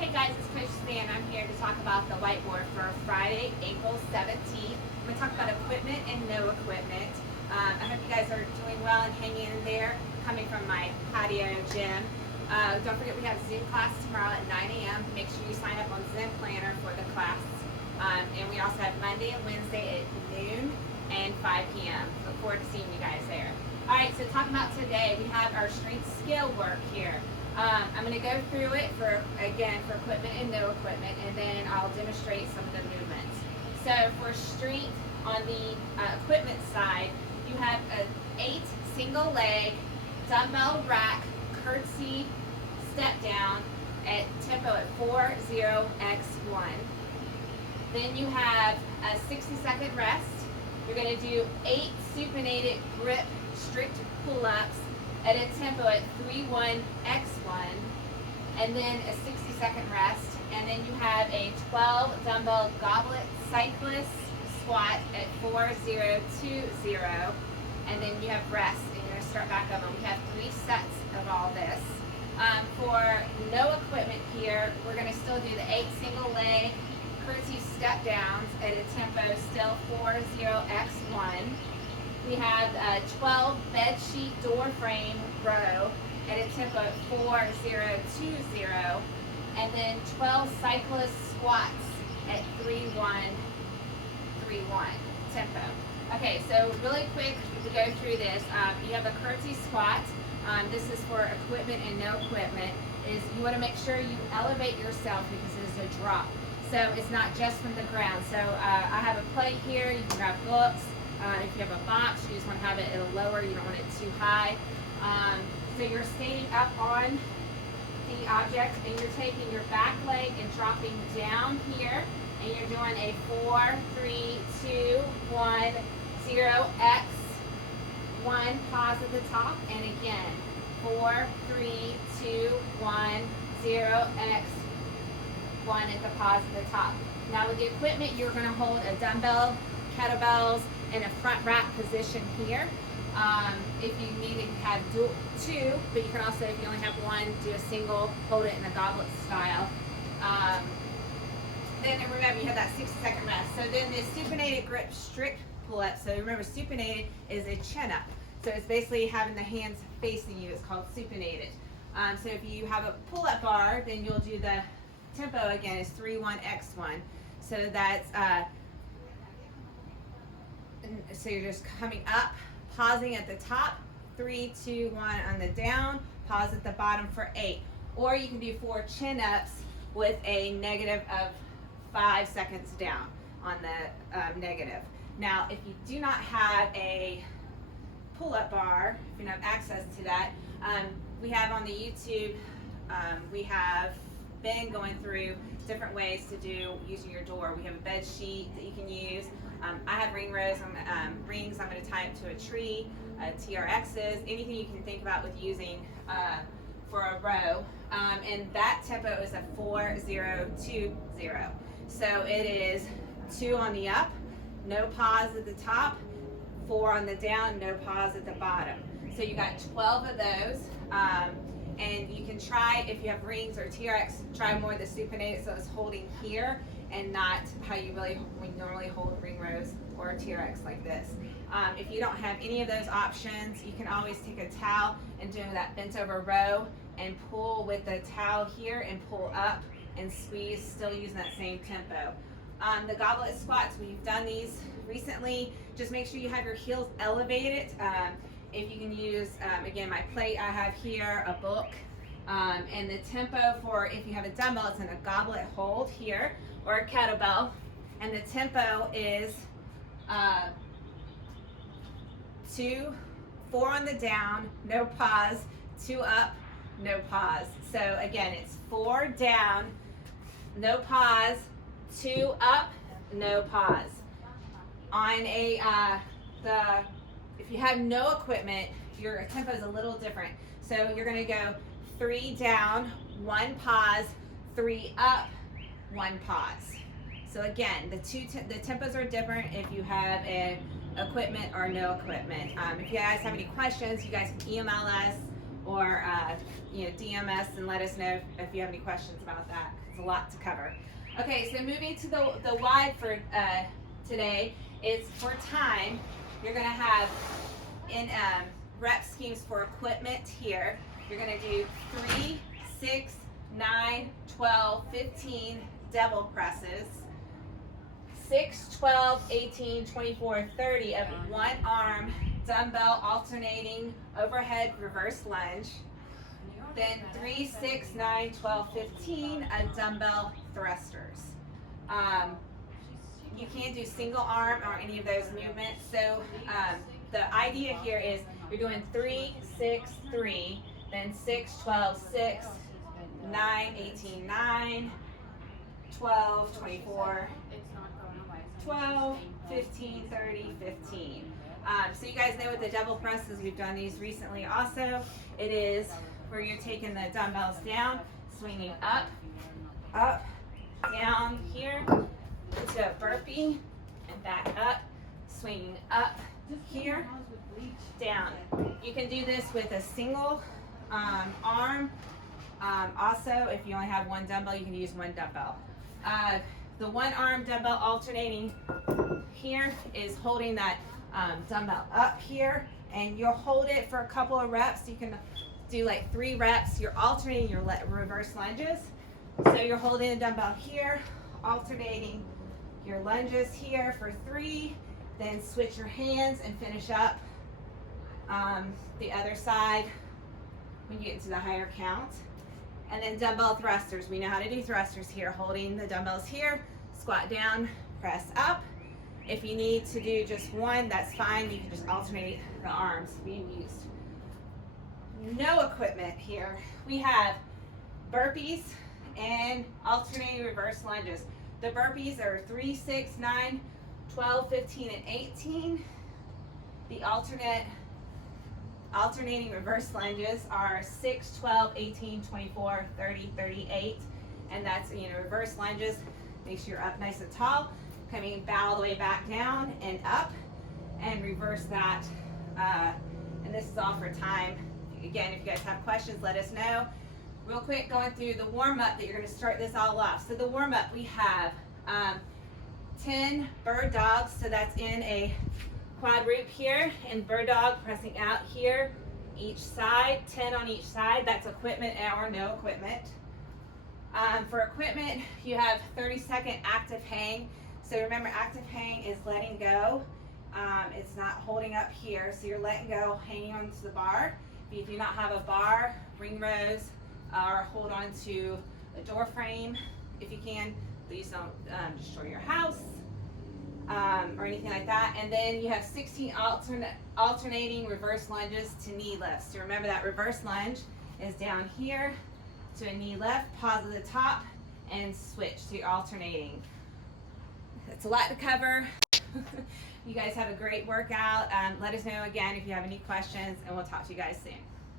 Hey guys, it's Coach Stan. I'm here to talk about the whiteboard for Friday, April 17th. I'm going to talk about equipment and no equipment. I hope you guys are doing well and hanging in there, coming from my patio gym. Don't forget we have Zoom class tomorrow at 9 a.m. Make sure you sign up on Zen Planner for the class. And we also have Monday and Wednesday at noon and 5 p.m. Look forward to seeing you guys there. Alright, so talking about today, we have our strength skill work here. I'm going to go through it for equipment and no equipment, and then I'll demonstrate some of the movements. So for strength on the equipment side, you have an 8 single leg dumbbell rack curtsy step down at tempo at 4-0-x1. Then you have a 60-second rest. You're going to do 8 supinated grip strict pull-ups at a tempo at 3-1-x1, and then a 60-second rest, and then you have a 12 dumbbell goblet cyclist squat at 4-0-2-0, and then you have rest, and you're going to start back over. We have 3 sets of all this. For no equipment here, we're going to still do the 8 single leg curtsy step downs at a tempo still 4-0-x1. We have a 12 bed sheet door frame row at a tempo of 4-0-2-0, and then 12 cyclist squats at 3-1-3-1 tempo. Okay, so really quick to go through this, you have a curtsy squat. This is for equipment and no equipment. Is you want to make sure you elevate yourself because it's a drop. So it's not just from the ground. So I have a plate here. You can grab books. If you have a box, you just want to have it at a lower, you don't want it too high. So you're standing up on the object and you're taking your back leg and dropping down here, and you're doing a 4-3-2-1-0-x1 pause at the top, and again 4-3-2-1-0-x1 at the pause at the top. Now with the equipment, you're going to hold a dumbbell, kettlebells, in a front rack position here. If you need it, you have two, but you can also, if you only have one, do a single, hold it in a goblet style. Then remember, you have that 60-second rest. So then the supinated grip strict pull-up. So remember, supinated is a chin-up. So it's basically having the hands facing you. It's called supinated. So if you have a pull-up bar, then you'll do the tempo again is 3-1-x1. So that's so you're just coming up, pausing at the top, 3-2-1 on the down, pause at the bottom for 8. Or you can do 4 chin-ups with a negative of 5 seconds down on the negative. Now, if you do not have a pull-up bar, if you don't have access to that, we have on the YouTube, we have been going through different ways to do using your door. We have a bed sheet that you can use. I have ring rows, rings I'm going to tie up to a tree, TRXs, anything you can think about with using for a row. And that tempo is a 4-0-2-0. So it is 2 on the up, no pause at the top, 4 on the down, no pause at the bottom. So you got 12 of those. And you can try, if you have rings or TRX, try more of the supinated, so it's holding here and not how you normally hold ring rows or a TRX like this. If you don't have any of those options, you can always take a towel and do that bent over row and pull with the towel here and pull up and squeeze, still using that same tempo. The goblet squats, we've done these recently. Just make sure you have your heels elevated. If you can use, again, my plate I have here, a book, and the tempo for, if you have a dumbbell, it's in a goblet hold here, or a kettlebell, and the tempo is 4 on the down, no pause, 2 up, no pause. So again, it's 4 down, no pause, 2 up, no pause. On a, if you have no equipment, your tempo is a little different. So you're going to go 3 down, 1 pause, 3 up, 1 pause. So again, the tempos are different if you have equipment or no equipment. If you guys have any questions, you guys can email us or DM us and let us know if you have any questions about that. It's a lot to cover. Okay, so moving to the wide for today is for time. You're going to have in rep schemes for equipment here. You're going to do 3, 6, 9, 12, 15 devil presses. 6, 12, 18, 24, 30 of one arm dumbbell alternating overhead reverse lunge. Then 3, 6, 9, 12, 15 of dumbbell thrusters. You can't do single arm or any of those movements. So the idea here is you're doing 3, 6, 3, then 6, 12, 6, 9, 18, 9, 12, 24, 12, 15, 30, 15. So you guys know with the double presses, we've done these recently also. It is where you're taking the dumbbells down, swinging up, up, down here to a burpee, and back up, swinging up here, down. You can do this with a single arm. Also, if you only have one dumbbell, you can use one dumbbell. The one arm dumbbell alternating here is holding that dumbbell up here, and you'll hold it for a couple of reps. You can do like 3 reps. You're alternating your reverse lunges. So you're holding the dumbbell here, alternating your lunges here for 3, then switch your hands and finish up the other side when you get into the higher count. And then dumbbell thrusters. We know how to do thrusters here, holding the dumbbells here, squat down, press up. If you need to do just one, that's fine. You can just alternate the arms being used. No equipment here. We have burpees and alternating reverse lunges. The burpees are 3, 6, 9, 12, 15, and 18. The alternating reverse lunges are 6, 12, 18, 24, 30, 38. And that's, reverse lunges. Make sure you're up nice and tall. Coming bow the way back down and up, and reverse that. And this is all for time. Again, if you guys have questions, let us know. Real quick, going through the warm-up that you're going to start this all off. So the warm-up, we have 10 bird dogs. So that's in a quadruped here, and bird dog pressing out here, each side, 10 on each side. That's equipment or no equipment. For equipment, you have 30-second active hang. So remember, active hang is letting go. It's not holding up here, so you're letting go, hanging onto the bar. If you do not have a bar, ring rows, or hold on to a door frame if you can. Please don't destroy your house or anything like that. And then you have 16 alternating reverse lunges to knee lifts. So remember that reverse lunge is down here to a knee lift, pause at the top, and switch to your alternating. It's a lot to cover. You guys have a great workout. Let us know again if you have any questions, and we'll talk to you guys soon.